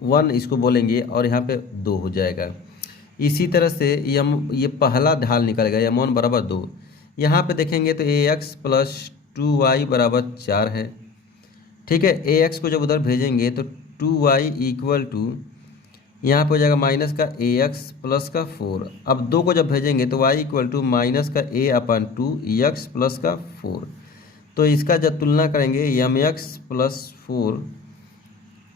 1 इसको बोलेंगे और यहाँ पे 2 हो जाएगा। इसी तरह से ये पहला ढाल निकल गया, यम 1 बराबर 2। यहाँ पे देखेंगे तो ए एक्स प्लस 2y बराबर 4 है। ठीक है, ए एक्स को जब उधर भेजेंगे तो 2y इक्वल टू यहाँ पे हो जाएगा माइनस का ए एक्स प्लस का 4। अब 2 को जब भेजेंगे तो y इक्वल टू माइनस का a अपन 2 एक्स प्लस का 4। तो इसका जब तुलना करेंगे यम एक्स प्लस 4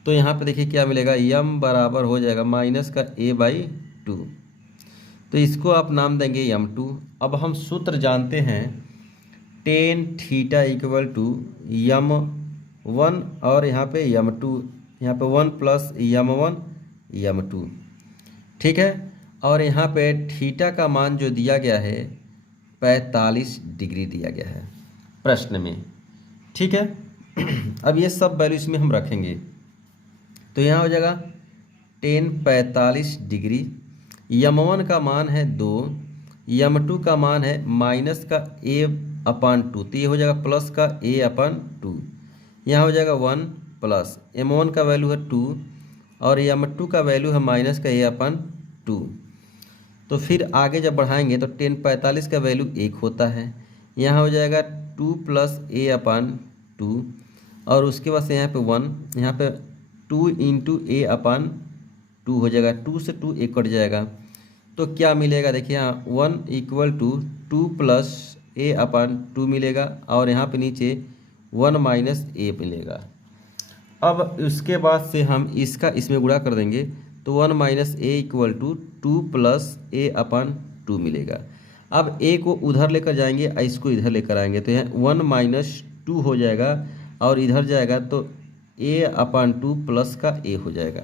तो यहाँ पे देखिए क्या मिलेगा, यम बराबर हो जाएगा माइनस का a/2। तो इसको आप नाम देंगे यम2। अब हम सूत्र जानते हैं टेन थीटा इक्वल टू यम1 और यहाँ पे यम2, यहाँ पे 1 प्लस यम1 यम2। ठीक है, और यहाँ पे थीटा का मान जो दिया गया है 45 डिग्री दिया गया है प्रश्न में। ठीक है, अब ये सब वैल्यू इसमें हम रखेंगे तो यहाँ हो जाएगा टेन 45 डिग्री। यम1 का मान है 2, यम2 का मान है माइनस का a/2, तो ये हो जाएगा प्लस का a/2। यहाँ हो जाएगा 1 प्लस m1 का वैल्यू है 2 और यम2 का वैल्यू है माइनस का a/2। तो फिर आगे जब बढ़ाएंगे तो टेन 45 का वैल्यू 1 होता है, यहाँ हो जाएगा 2 प्लस a/2 और उसके बाद से यहाँ पे 1, यहाँ पे 2 इंटू a/2 हो जाएगा, 2 से 2 1 कट जाएगा। तो क्या मिलेगा देखिए, यहाँ 1 इक्वल टू 2 प्लस a/2 मिलेगा और यहाँ पे नीचे 1 माइनस a मिलेगा। अब उसके बाद से हम इसका इसमें गुणा कर देंगे तो 1 minus a equal to 2 plus a/2 मिलेगा। अब a को उधर लेकर जाएंगे और इसको इधर लेकर आएंगे तो यहाँ 1 माइनस 2 हो जाएगा और इधर जाएगा तो a/2 प्लस का a हो जाएगा।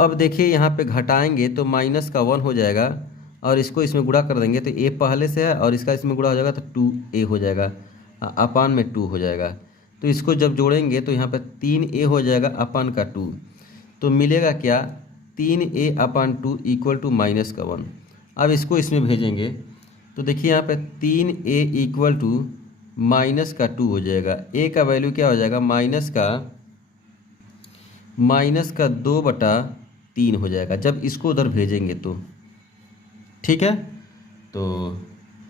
अब देखिए यहाँ पे घटाएंगे तो माइनस का 1 हो जाएगा और इसको इसमें गुणा कर देंगे तो a पहले से है और इसका इसमें गुणा हो जाएगा तो 2a हो जाएगा, अपान में 2 हो जाएगा। तो इसको जब जोड़ेंगे तो यहाँ पे 3a हो जाएगा अपान का 2। तो मिलेगा क्या, 3a/2 इक्वल टू माइनस का 1। अब इसको इसमें भेजेंगे तो देखिए यहाँ पे 3a इक्वल टू माइनस का 2 हो जाएगा। a का वैल्यू क्या हो जाएगा, माइनस का 2/3 हो जाएगा जब इसको उधर भेजेंगे तो। ठीक है, तो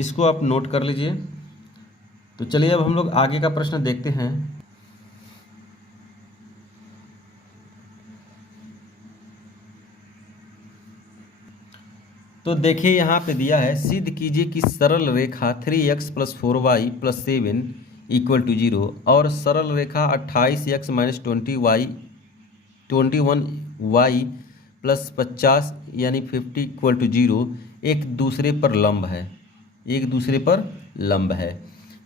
इसको आप नोट कर लीजिए। तो चलिए अब हम लोग आगे का प्रश्न देखते हैं। तो देखिए यहाँ पे दिया है, सिद्ध कीजिए कि सरल रेखा 3x plus 4y plus 7 equal to 0 और सरल रेखा 28x माइनस 21y प्लस 50 यानी 50 इक्वल टू 0 एक दूसरे पर लंब है।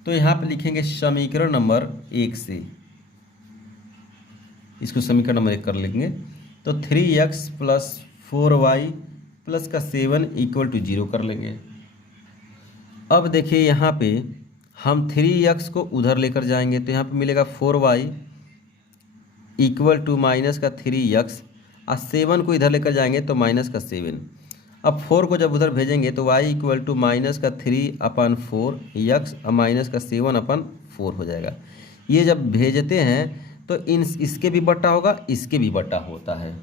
तो यहाँ पे लिखेंगे समीकरण नंबर 1 से, इसको समीकरण नंबर 1 कर लेंगे तो 3x प्लस 4y प्लस का 7 इक्वल टू 0 कर लेंगे। अब देखिए यहाँ पे हम 3x को उधर लेकर जाएंगे तो यहाँ पे मिलेगा 4y इक्वल टू माइनस का 3x और 7 को इधर लेकर जाएंगे तो माइनस का 7। अब 4 को जब उधर भेजेंगे तो y इक्वल टू माइनस का 3/4 x और माइनस का 7/4 हो जाएगा। ये जब भेजते हैं तो इसके भी बटा होगा, इसके भी बटा होता है।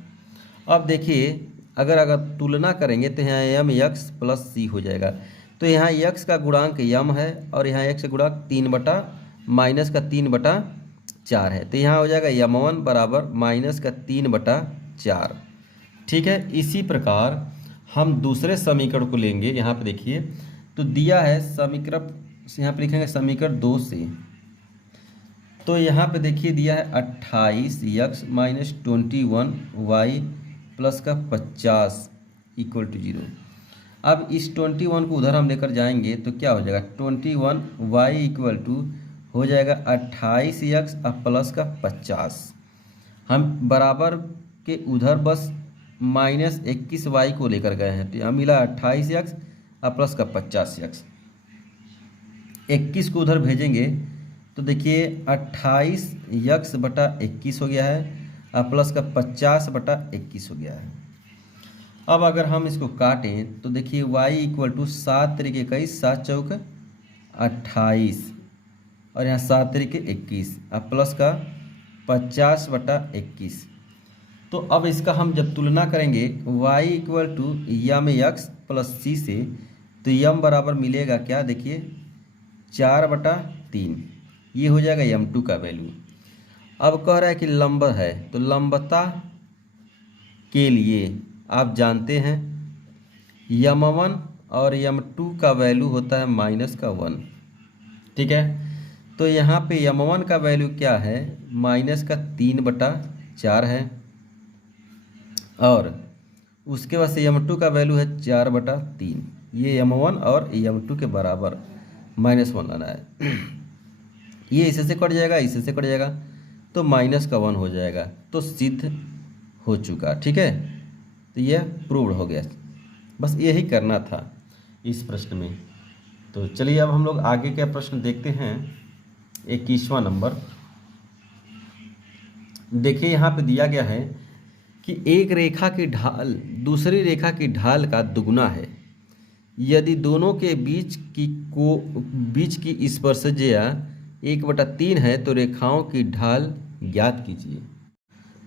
अब देखिए अगर तुलना करेंगे तो यहाँ यम एक्स प्लस सी हो जाएगा। तो यहाँ x का गुणांक यम है और यहाँ x का गुणांक 3/-4 है। तो यहाँ हो जाएगा यम1 बराबर माइनस का 3/4। ठीक है, इसी प्रकार हम दूसरे समीकरण को लेंगे। यहाँ पे देखिए तो दिया है समीकरण, यहाँ पे लिखेंगे समीकरण 2 से। तो यहाँ पे देखिए दिया है 28x माइनस 21y प्लस का 50 इक्वल टू 0। अब इस 21 को उधर हम लेकर जाएंगे तो क्या हो जाएगा, 21y इक्वल टू हो जाएगा 28x प्लस का 50। हम बराबर के उधर बस माइनस 21y को लेकर गए हैं तो यहाँ मिला 28x प्लस का 50x। 21 को उधर भेजेंगे तो देखिए 28x/21 हो गया है प्लस का 50/21 हो गया है। अब अगर हम इसको काटें तो देखिए y इक्वल टू 7 तरीके 21, 7 चौक 28 और यहाँ 7 तरीके 21 अब प्लस का 50/21। तो अब इसका हम जब तुलना करेंगे y equal to m x plus c से, तो यम बराबर मिलेगा क्या, देखिए 4/3, ये हो जाएगा यम2 का वैल्यू। अब कह रहा है कि लंब है, तो लंबता के लिए आप जानते हैं यम1 और यम2 का वैल्यू होता है -1, ठीक है। तो यहाँ पे यम1 का वैल्यू क्या है, -3/4 है और उसके बाद से यम2 का वैल्यू है 4/3। ये यम1 और यम2 के बराबर -1 लाना है। ये इससे से कट जाएगा, इससे से कट जाएगा, तो -1 हो जाएगा, तो सिद्ध हो चुका, ठीक है। तो यह प्रूव्ड हो गया। बस यही करना था इस प्रश्न में। तो चलिए अब हम लोग आगे का प्रश्न देखते हैं। 21वां नंबर देखिए, यहाँ पे दिया गया है कि एक रेखा की ढाल दूसरी रेखा की ढाल का दुगुना है। यदि दोनों के बीच की स्पर्शज्या 1/3 है तो रेखाओं की ढाल ज्ञात कीजिए।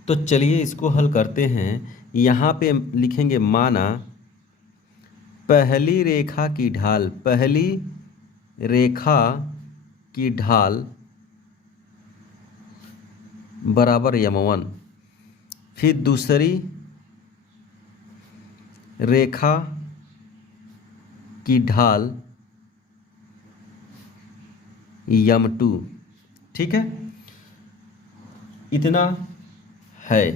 तो चलिए इसको हल करते हैं। यहाँ पे लिखेंगे माना पहली रेखा की ढाल बराबर यम1, फिर दूसरी रेखा की ढाल यम2, ठीक है, इतना है।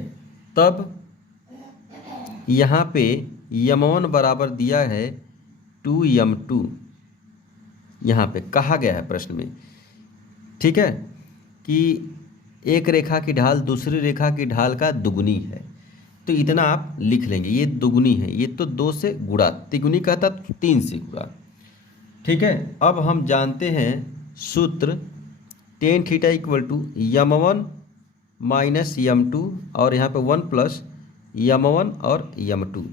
तब यहाँ पे यम1 बराबर दिया है 2m2, यहाँ पे कहा गया है प्रश्न में, ठीक है, कि एक रेखा की ढाल दूसरी रेखा की ढाल का दुगुनी है। तो इतना आप लिख लेंगे, ये दुगुनी है, ये तो 2 से गुणा, तिगुनी कहता 3 से गुणा, ठीक है। अब हम जानते हैं सूत्र tan थीटा इक्वल टू यम1 माइनस यम2 और यहाँ पे 1 प्लस यम1 और यम2।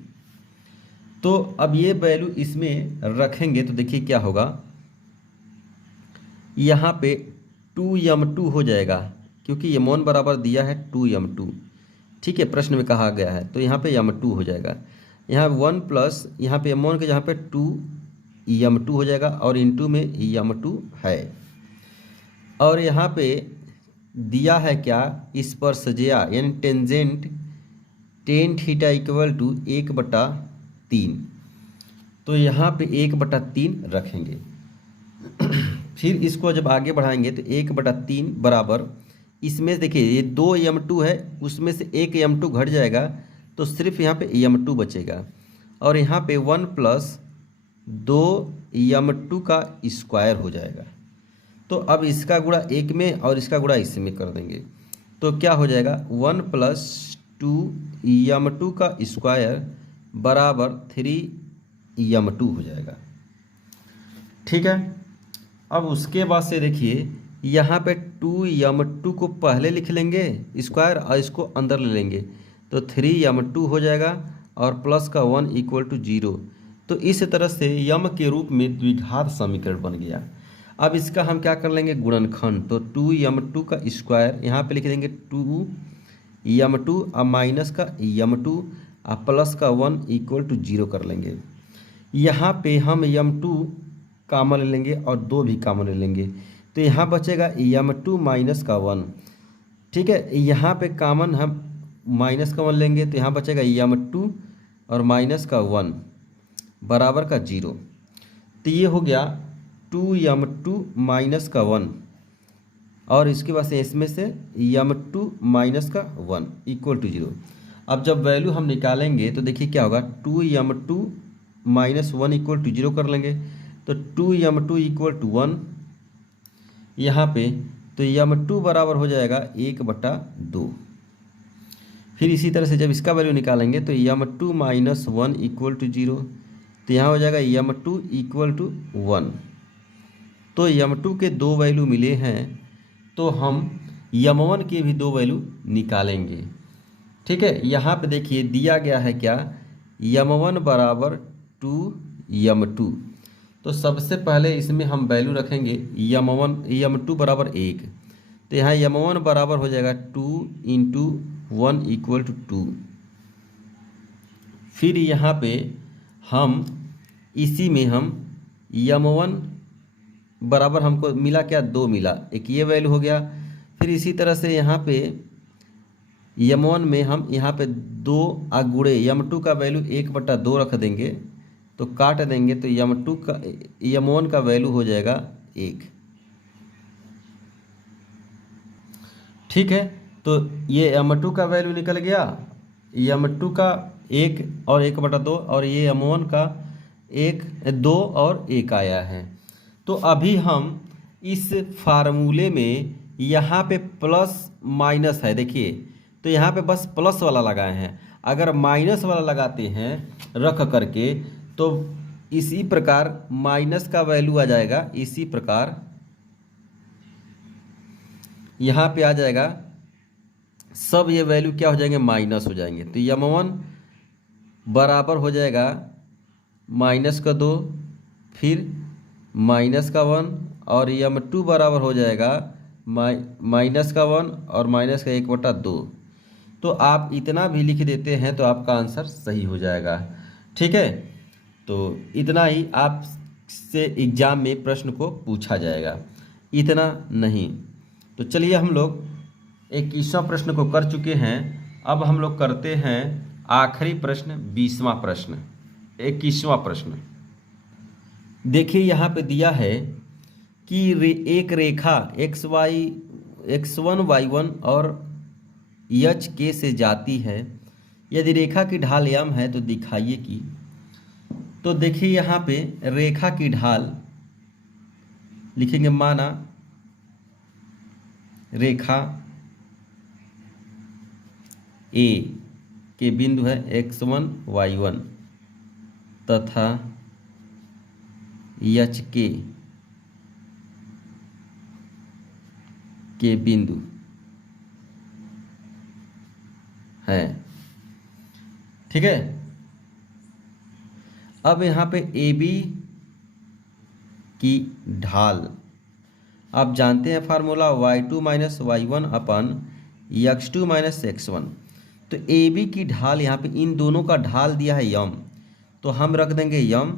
तो अब ये वैल्यू इसमें रखेंगे तो देखिए क्या होगा, यहाँ पे 2m2 हो जाएगा, क्योंकि यम1 बराबर दिया है 2m2, ठीक है, प्रश्न में कहा गया है। तो यहाँ पे m2 हो जाएगा, यहाँ 1 प्लस यहाँ पे m1 के जहाँ पे 2m2 हो जाएगा और इंटू में m2 है। और यहाँ पे दिया है क्या, स्पर्शज्या यानी tangent tan theta equal to 1/3, तो यहाँ पे 1/3 रखेंगे। फिर इसको जब आगे बढ़ाएंगे तो 1/3 बराबर, इसमें देखिए ये 2m2 है, उसमें से 1m2 घट जाएगा तो सिर्फ यहाँ पे m2 बचेगा और यहाँ पे 1 प्लस 2m2 का स्क्वायर हो जाएगा। तो अब इसका गुणा 1 में और इसका गुणा इसमें कर देंगे तो क्या हो जाएगा, 1 प्लस 2m2 का स्क्वायर बराबर 3m2 हो जाएगा, ठीक है। अब उसके बाद से देखिए यहाँ पे 2m2 को पहले लिख लेंगे स्क्वायर और इसको अंदर ले लेंगे तो 3m2 हो जाएगा और प्लस का 1 इक्वल टू 0। तो इस तरह से यम के रूप में द्विघात समीकरण बन गया। अब इसका हम क्या कर लेंगे, गुणनखंड, तो 2m2 का स्क्वायर यहाँ पे लिख देंगे 2m2 और माइनस का m2 और प्लस का 1 इक्वल टू 0 कर लेंगे। यहाँ पे हम m2 कॉमन ले लेंगे और 2 भी कॉमन ले लेंगे तो यहाँ बचेगा m2 माइनस का 1, ठीक है। यहाँ पे कॉमन हम माइनस का 1 लेंगे तो यहाँ बचेगा m2 और माइनस का 1 बराबर का 0। तो ये हो गया 2m2 माइनस का 1 और इसके बाद से इसमें से m2 माइनस का 1 इक्वल टू 0। अब जब वैल्यू हम निकालेंगे तो देखिए क्या होगा, 2m2 माइनस 1 इक्वल टू 0 कर लेंगे तो 2m2 इक्वल टू 1 यहाँ पे, तो m2 बराबर हो जाएगा 1/2। फिर इसी तरह से जब इसका वैल्यू निकालेंगे तो m2 माइनस 1 इक्वल टू 0, तो यहाँ हो जाएगा m2 इक्वल टू 1। तो m2 के 2 वैल्यू मिले हैं तो हम m1 के भी 2 वैल्यू निकालेंगे, ठीक है। यहाँ पे देखिए दिया गया है क्या, यम1 बराबर 2 यम2। तो सबसे पहले इसमें हम वैल्यू रखेंगे यम2 बराबर 1। तो यहाँ यम1 बराबर हो जाएगा 2 इंटू 1 इक्वल टू 2। फिर यहाँ पे हम इसी में हम यम1 बराबर हमको मिला क्या, 2 मिला, एक ये वैल्यू हो गया। फिर इसी तरह से यहाँ पे यम1 में हम यहाँ पे 2 गुणे यम2 का वैल्यू 1/2 रख देंगे, तो काट देंगे, तो यम1 का वैल्यू हो जाएगा 1। ठीक है, तो ये यम2 का वैल्यू निकल गया, यम2 का 1 और 1/2, और ये यम1 का 2 और 1 आया है। तो अभी हम इस फार्मूले में यहाँ पे प्लस माइनस है, देखिए, तो यहाँ पे बस प्लस वाला लगाए हैं। अगर माइनस वाला लगाते हैं रख करके, तो इसी प्रकार माइनस का वैल्यू आ जाएगा, इसी प्रकार यहाँ पे आ जाएगा, सब ये वैल्यू क्या हो जाएंगे, माइनस हो जाएंगे। तो यम1 बराबर हो जाएगा -2, फिर -1, और यम2 बराबर हो जाएगा -1 और -1/2। तो आप इतना भी लिख देते हैं तो आपका आंसर सही हो जाएगा। ठीक है, तो इतना ही आपसे एग्जाम में प्रश्न को पूछा जाएगा, इतना नहीं। तो चलिए हम लोग 21वां प्रश्न को कर चुके हैं। अब हम लोग करते हैं आखिरी प्रश्न, 20वां प्रश्न। 21वां प्रश्न देखिए, यहाँ पे दिया है कि एक रेखा x1 y1 और एच के से जाती है। यदि रेखा की ढाल m है तो दिखाइए कि। तो देखिए यहाँ पे रेखा की ढाल लिखेंगे, माना रेखा ए के बिंदु है x1 y1 तथा एच के बिंदु है। ठीक है, अब यहाँ पे ए बी की ढाल आप जानते हैं फार्मूला y2 माइनस y1 अपन x2 माइनस x1। तो ए बी की ढाल यहाँ पे इन दोनों का ढाल दिया है यम, तो हम रख देंगे यम,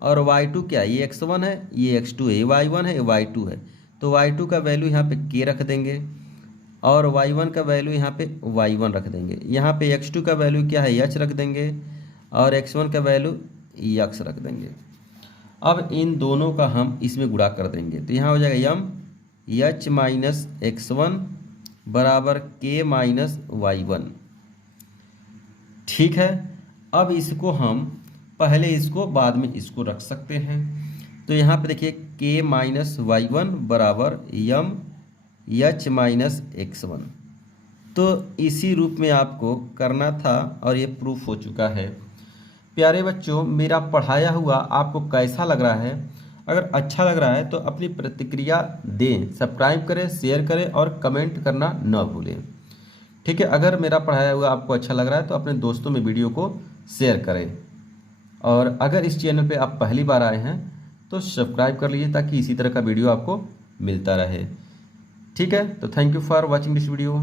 और y2 क्या, ये x1 है, ये x2 है, ये y1 है, ये y2 है, तो y2 का वैल्यू यहाँ पे k रख देंगे, और y1 का वैल्यू यहाँ पे y1 रख देंगे। यहाँ पे x2 का वैल्यू क्या है, h रख देंगे, और x1 का वैल्यू x रख देंगे। अब इन दोनों का हम इसमें गुणा कर देंगे, तो यहाँ हो जाएगा यम h माइनस x1 बराबर k माइनस y1। ठीक है, अब इसको हम पहले इसको बाद में इसको रख सकते हैं। तो यहाँ पे देखिए k माइनस y1 बराबर यम h माइनस x1। तो इसी रूप में आपको करना था और ये प्रूफ हो चुका है। प्यारे बच्चों, मेरा पढ़ाया हुआ आपको कैसा लग रहा है? अगर अच्छा लग रहा है तो अपनी प्रतिक्रिया दें, सब्सक्राइब करें, शेयर करें और कमेंट करना न भूलें। ठीक है, अगर मेरा पढ़ाया हुआ आपको अच्छा लग रहा है तो अपने दोस्तों में वीडियो को शेयर करें, और अगर इस चैनल पे आप पहली बार आए हैं तो सब्सक्राइब कर लीजिए ताकि इसी तरह का वीडियो आपको मिलता रहे। ठीक है, तो thank you for watching this video.